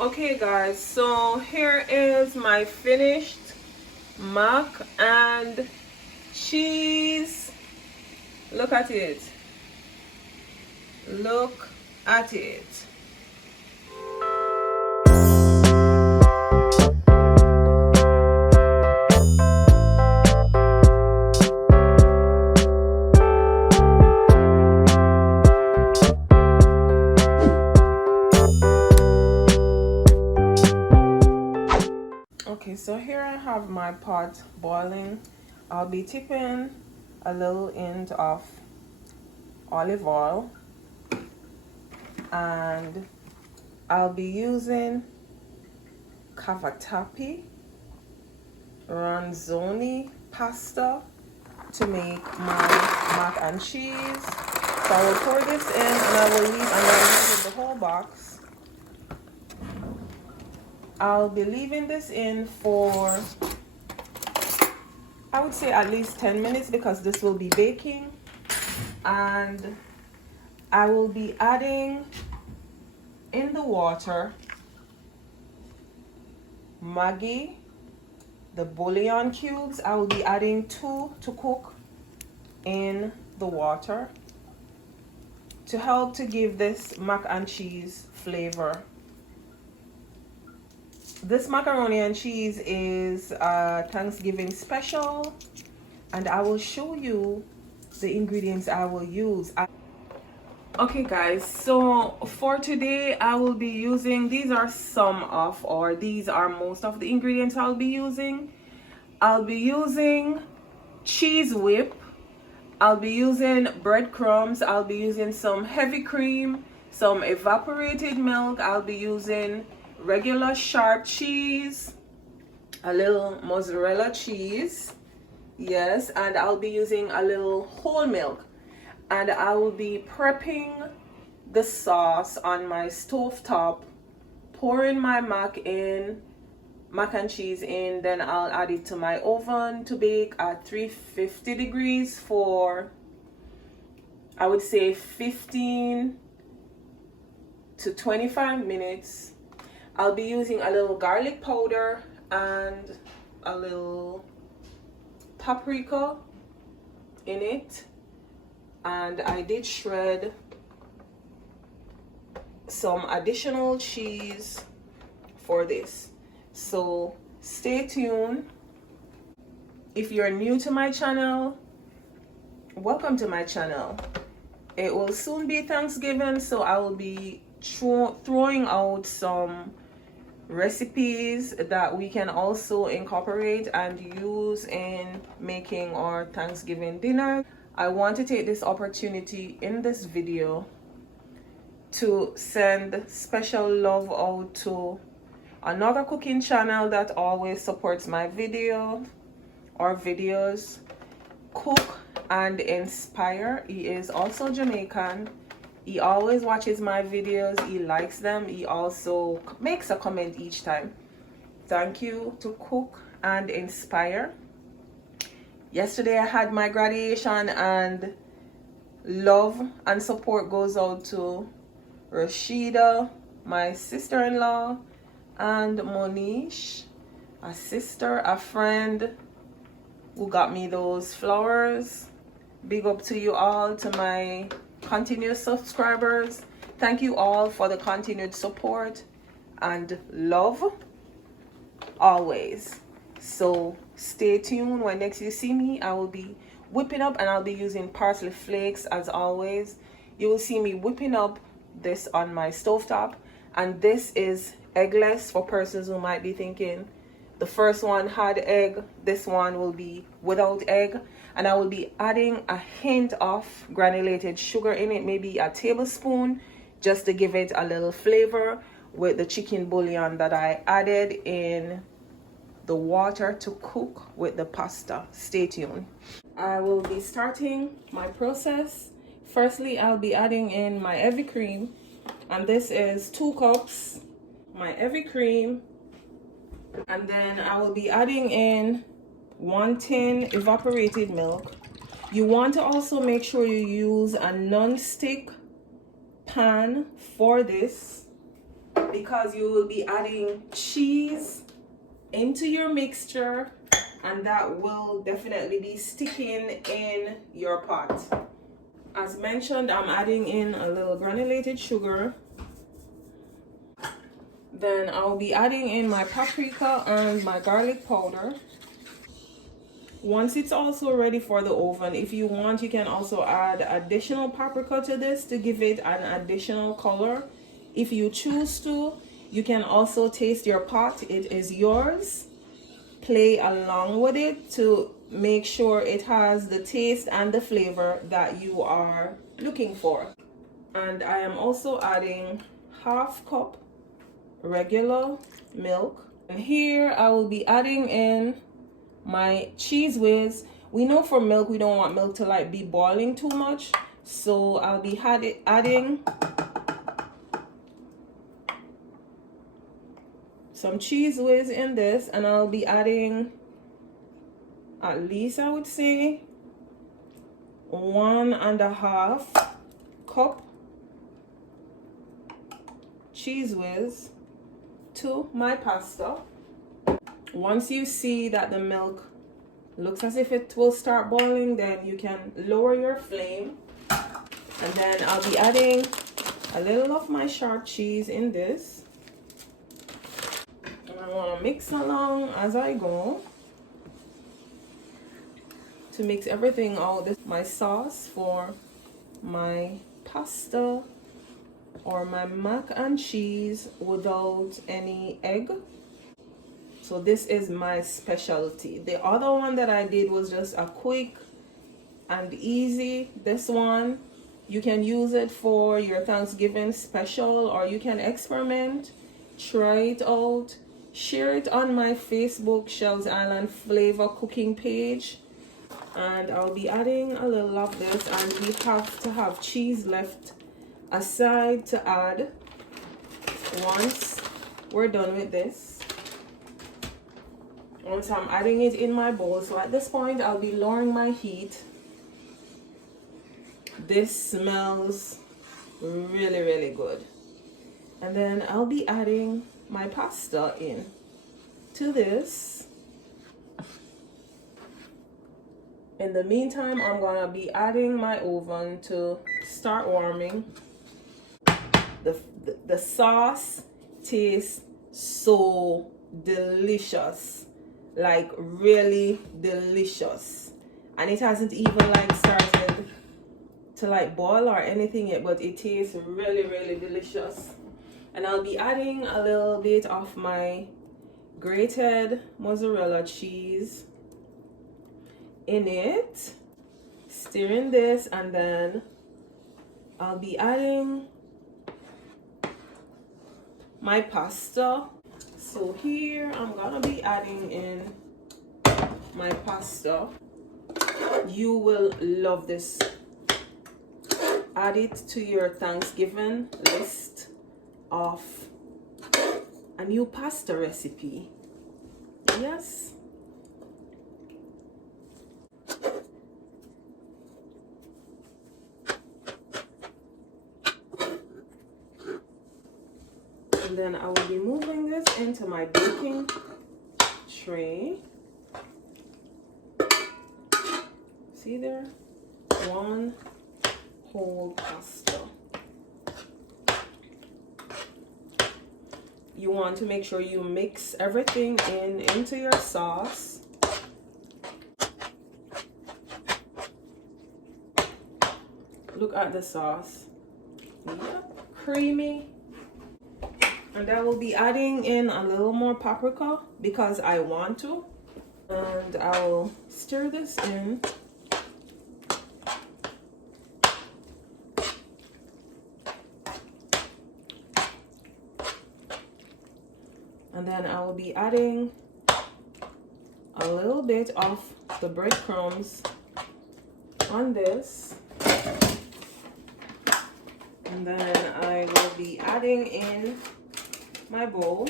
Okay guys, so here is my finished mac and cheese. Look at it. Look at it. Okay, so here I have my pot boiling. I'll be tipping a little hint of olive oil, and I'll be using cavatappi ranzoni pasta to make my mac and cheese. So I will pour this in and I will leave the whole box. I'll be leaving this in for, I would say, at least 10 minutes because this will be baking. And I will be adding in the water Maggi, the bouillon cubes. I will be adding 2 to cook in the water to help to give this mac and cheese flavor. This macaroni and cheese is a Thanksgiving special, and I will show you the ingredients I will use. Okay guys, so for today I will be using, these are most of the ingredients I'll be using. I'll be using cheese whip, I'll be using breadcrumbs, I'll be using some heavy cream, some evaporated milk, I'll be using regular sharp cheese, a little mozzarella cheese, yes, and I'll be using a little whole milk. And I will be prepping the sauce on my stove top, pouring my mac and cheese in, then I'll add it to my oven to bake at 350 degrees for, I would say, 15 to 25 minutes. I'll be using a little garlic powder and a little paprika in it, and I did shred some additional cheese for this. So stay tuned. If you're new to my channel, welcome to my channel. It will soon be Thanksgiving, so I will be throwing out some recipes that we can also incorporate and use in making our Thanksgiving dinner. I want to take this opportunity in this video to send special love out to another cooking channel that always supports my video or videos, Cook and Inspire. He is also Jamaican. He always watches my videos, he likes them, he also makes a comment each time. Thank you to Cook and Inspire. Yesterday I had my graduation, and love and support goes out to Rashida, my sister-in-law, and Monish, a sister, a friend who got me those flowers. Big up to you all, to my continuous subscribers. Thank you all for the continued support and love always. So stay tuned. When next you see me, I will be whipping up, and I'll be using parsley flakes as always. You will see me whipping up this on my stovetop, and this is eggless for persons who might be thinking the first one had egg, this one will be without egg. And I will be adding a hint of granulated sugar in it, maybe a tablespoon, just to give it a little flavor with the chicken bouillon that I added in the water to cook with the pasta. Stay tuned. I will be starting my process. Firstly, I'll be adding in my heavy cream, and this is 2 cups, my heavy cream. And then I will be adding in 1 tin evaporated milk. You want to also make sure you use a non-stick pan for this. because you will be adding cheese into your mixture, and that will definitely be sticking in your pot. As mentioned, I'm adding in a little granulated sugar. Then I'll be adding in my paprika and my garlic powder. Once it's also ready for the oven, if you want, you can also add additional paprika to this to give it an additional color. If you choose to, you can also taste your pot. It is yours. Play along with it to make sure it has the taste and the flavor that you are looking for. And I am also adding half cup regular milk. And here I will be adding in my cheese whiz. We know for milk we don't want milk to like be boiling too much, so I'll be adding some cheese whiz in this, and I'll be adding at least, I would say, 1.5 cup cheese whiz to my pasta. Once you see that the milk looks as if it will start boiling, then you can lower your flame. And then I'll be adding a little of my sharp cheese in this. And I want to mix along as I go to mix everything out. This is my sauce for my pasta or my mac and cheese without any egg. So this is my specialty. The other one that I did was just a quick and easy. This one, you can use it for your Thanksgiving special, or you can experiment, try it out, share it on my Facebook Shells Island Flavor cooking page. And I'll be adding a little of this, and we have to have cheese left aside to add once we're done with this. Once I'm adding it in my bowl, so at this point I'll be lowering my heat. This smells really good. And then I'll be adding my pasta in to this. In the meantime, I'm gonna be adding my oven to start warming. The sauce tastes so delicious, like really delicious, and it hasn't even like started to like boil or anything yet, but it tastes really delicious. And I'll be adding a little bit of my grated mozzarella cheese in it, stirring this, and then I'll be adding my pasta. So here I'm gonna be adding in my pasta. You will love this. Add it to your Thanksgiving list of a new pasta recipe. Yes. And then I will be moving this into my baking tray. See there? One whole pasta. You want to make sure you mix everything into your sauce. Look at the sauce. Yep, creamy. And I will be adding in a little more paprika because I want to. And I will stir this in. And then I will be adding a little bit of the breadcrumbs on this. And then I will be adding in my bowl.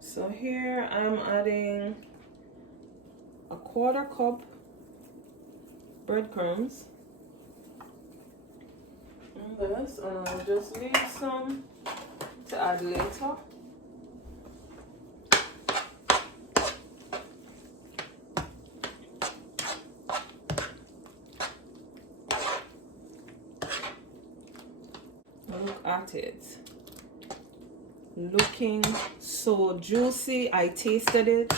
So here I'm adding 1/4 1/4 cup breadcrumbs in this, and I'll just leave some to add later. Look at it, looking so juicy. I tasted it,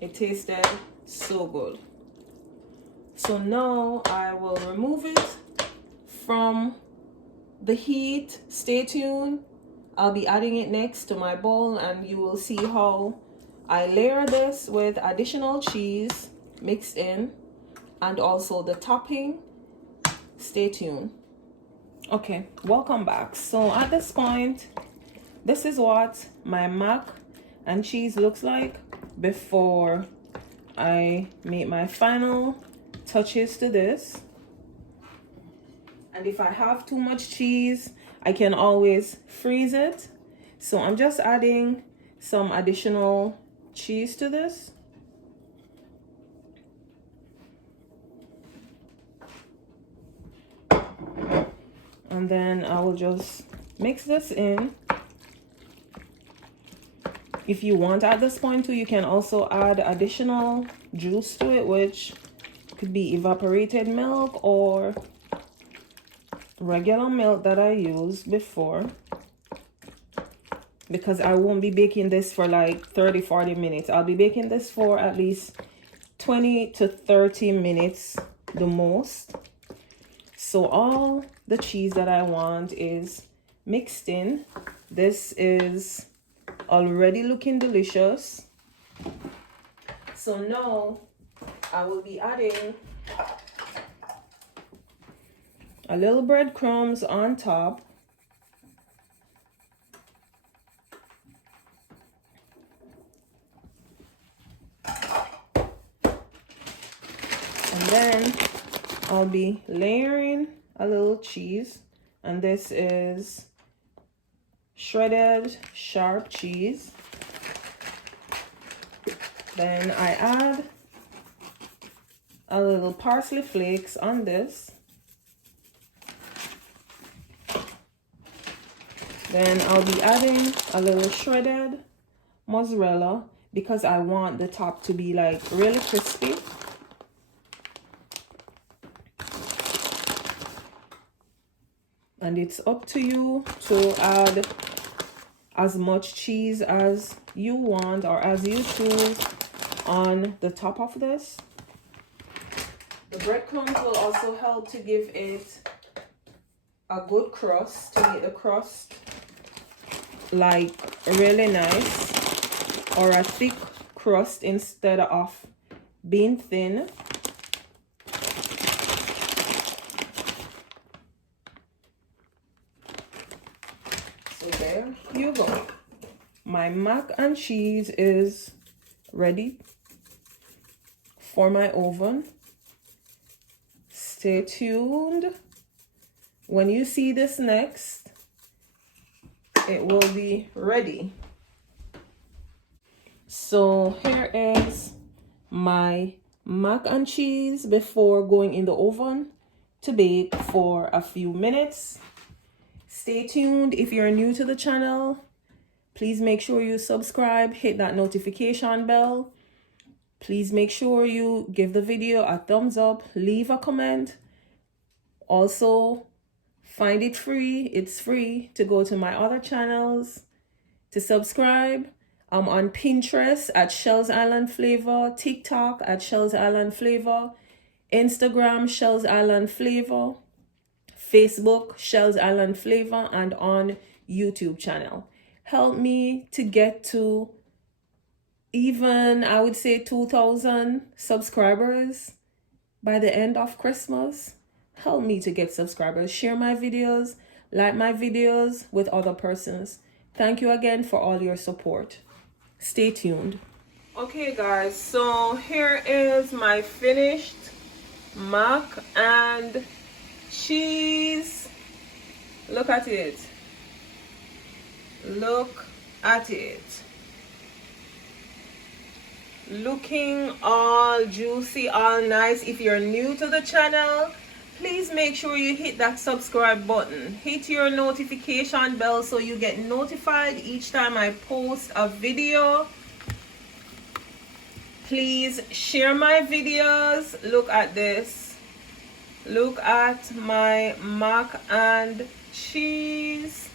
it tasted so good. So now I will remove it from the heat. Stay tuned, I'll be adding it next to my bowl, and you will see how I layer this with additional cheese mixed in and also the topping. Stay tuned. Okay, welcome back. So at this point, this is what my mac and cheese looks like before I make my final touches to this. And if I have too much cheese, I can always freeze it. So I'm just adding some additional cheese to this. And then I will just mix this in. If you want at this point too, you can also add additional juice to it, which could be evaporated milk or regular milk that I used before, because I won't be baking this for like 30-40 minutes. I'll be baking this for at least 20 to 30 minutes the most. So all the cheese that I want is mixed in. This is already looking delicious. So now I will be adding a little breadcrumbs on top. And then I'll be layering a little cheese, and this is shredded sharp cheese. Then I add a little parsley flakes on this. Then I'll be adding a little shredded mozzarella because I want the top to be like really crispy. And it's up to you to add as much cheese as you want or as you choose on the top of this. The breadcrumbs will also help to give it a good crust, to make the crust like really nice, or a thick crust instead of being thin. So there you go. My mac and cheese is ready for my oven. Stay tuned. When you see this next, it will be ready. So here is my mac and cheese before going in the oven to bake for a few minutes. Stay tuned. If you're new to the channel, please make sure you subscribe, hit that notification bell. Please make sure you give the video a thumbs up, leave a comment. Also, find it free. It's free to go to my other channels to subscribe. I'm on Pinterest at Shells Island Flavor, TikTok at Shells Island Flavor, Instagram Shells Island Flavor, Facebook Shells Island Flavor, and on YouTube channel. Help me to get to even, I would say, 2,000 subscribers by the end of Christmas. Help me to get subscribers. Share my videos, like my videos with other persons. Thank you again for all your support. Stay tuned. Okay guys, so here is my finished mac and cheese. Look at it. Look at it. looking all juicy, all nice. If you're new to the channel, please make sure you hit that subscribe button. Hit your notification bell so you get notified each time I post a video. Please share my videos. Look at this. Look at my mac and cheese.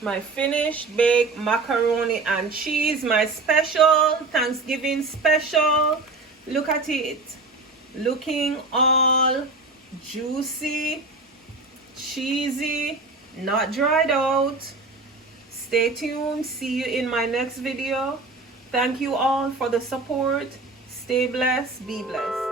My finished baked macaroni and cheese. My special Thanksgiving special. Look at it. Looking all juicy, cheesy, not dried out. Stay tuned. See you in my next video. Thank you all for the support. Stay blessed. Be blessed.